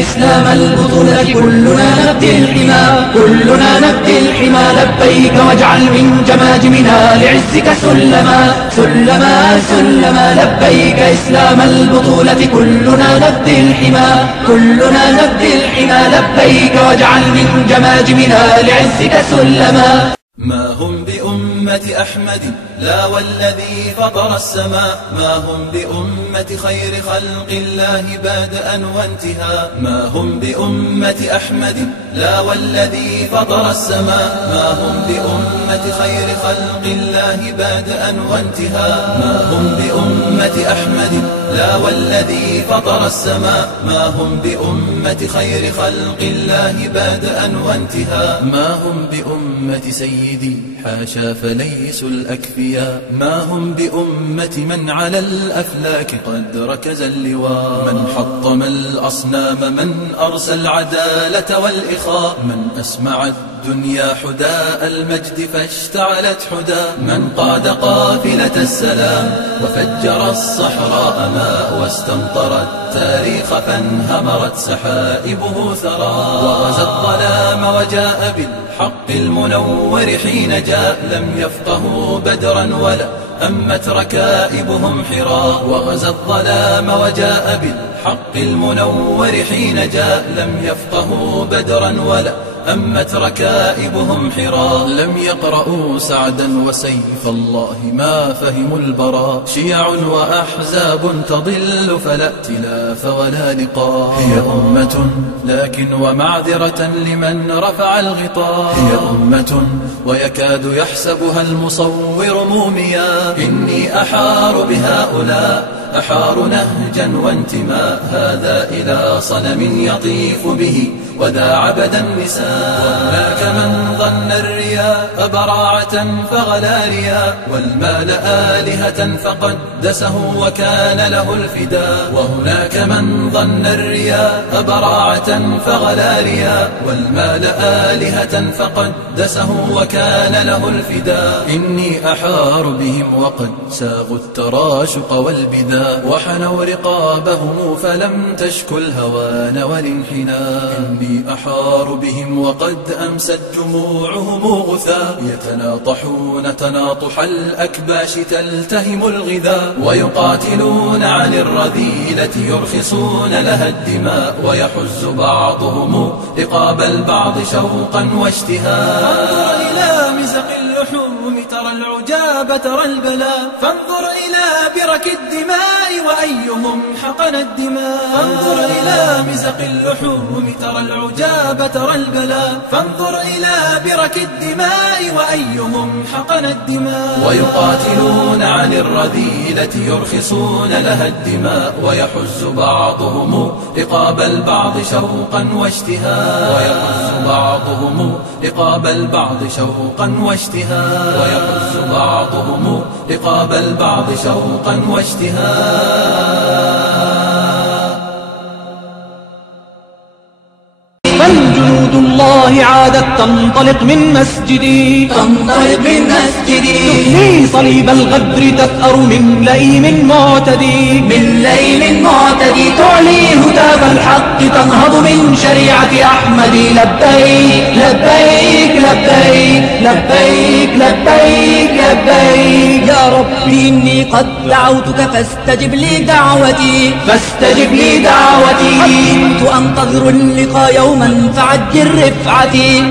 إسلام البطولة كلنا نبدي الحمى، كلنا نبدي الحمى لبيك واجعل من جماجمنا لعزك سلما سلما سلما لبيك إسلام البطولة كلنا نبدي الحمى، كلنا نبدي الحمى لبيك واجعل من جماجمنا لعزك سلما. ما هم بأمة أحمد لا والذي فطر السماء، ما هم بأمة خير خلق الله بادئا وانتهاء، ما هم بأمة أحمد لا والذي فطر السماء، ما هم بأمة خير خلق الله بادئا وانتهاء، ما هم بأمة أحمد لا والذي فطر السماء، ما هم بأمة خير خلق الله بادئا وانتهاء، ما هم بأمة سيدي حاشا فليسوا الأكفياء، ما هم بأمة من على الأفلاك قد ركز اللواء، من حطم الأصنام، من أرسى العدالة والإخاء، من أسمع الدنيا حداء المجد فاشتعلت حدا، من قاد قافلة السلام وفجر الصحراء ماء، واستمطر التاريخ فانهمرت سحائبه ثرى، وغزا الظلام وجاء بالحق المنور حين جاء، لم يفقهوا بدرا ولا أمت ركائبهم حرا، وغزا الظلام وجاء بالحق المنور حين جاء، لم يفقهوا بدرا ولا أمت ركائبهم حرا، لم يقرأوا سعدا وسيف الله ما فهموا البراء، شيع وأحزاب تضل فلا ائتلاف ولا لقاء، هي أمة لكن ومعذرة لمن رفع الغطاء، هي أمة ويكاد يحسبها المصور موميا، إني أحار بهؤلاء أحار نهجا وانتماء، هذا إلى صنم يطيف به وذا عبد النساء، وهناك من ظن الرياء براعة فغلا رياء، والمال آلهة فقدسه وكان له الفداء، وهناك من ظن الرياء براعة فغلا رياء، والمال آلهة فقدسه وكان له الفداء، إني أحار بهم وقد ساغوا التراشق والبذاء، وحنوا رقابهم فلم تشكو الهوان والانحناء، إني أحار بهم وقد أمست جموعهم غثاء، يتناطحون تناطح الأكباش تلتهم الغذاء، ويقاتلون عن الرذيلة يرخصون لها الدماء، ويحز بعضهم رقاب البعض شوقا واشتهاء، إلى مزق اللحوم ترى العجاب ترى البلاء، فانظر إلى برك الدماء وأيهم حقن الدماء، فانظر إلى مزق اللحوم ترى العجاب ترى البلاء، فانظر إلى برك الدماء وأيهم حقن الدماء، ويقاتلون عن الرذيلة يرخصون لها الدماء، ويحز بعضهم رقاب البعض شوقا واشتهاء، ويحز بعضهم رقاب البعض شوقا واشتهاء، ويحز بعضهم رقاب البعض شوقا واشتهاء. فالجنود الله عادت تنطلق من مسجدي، تنطلق من مسجدي، تثني صليب الغدر تثأر من لئيم معتدي، من لئيم معتدي، تعلي هتاف الحق تنهض من شريعة أحمد، لبيك لبيك لبيك لبيك لبيك لبيك يا ربي إني قد دعوتك فاستجب لي دعوتي، فاستجب لي دعوتي، كنت أنتظر اللقاء يوما فعجل رفعتي.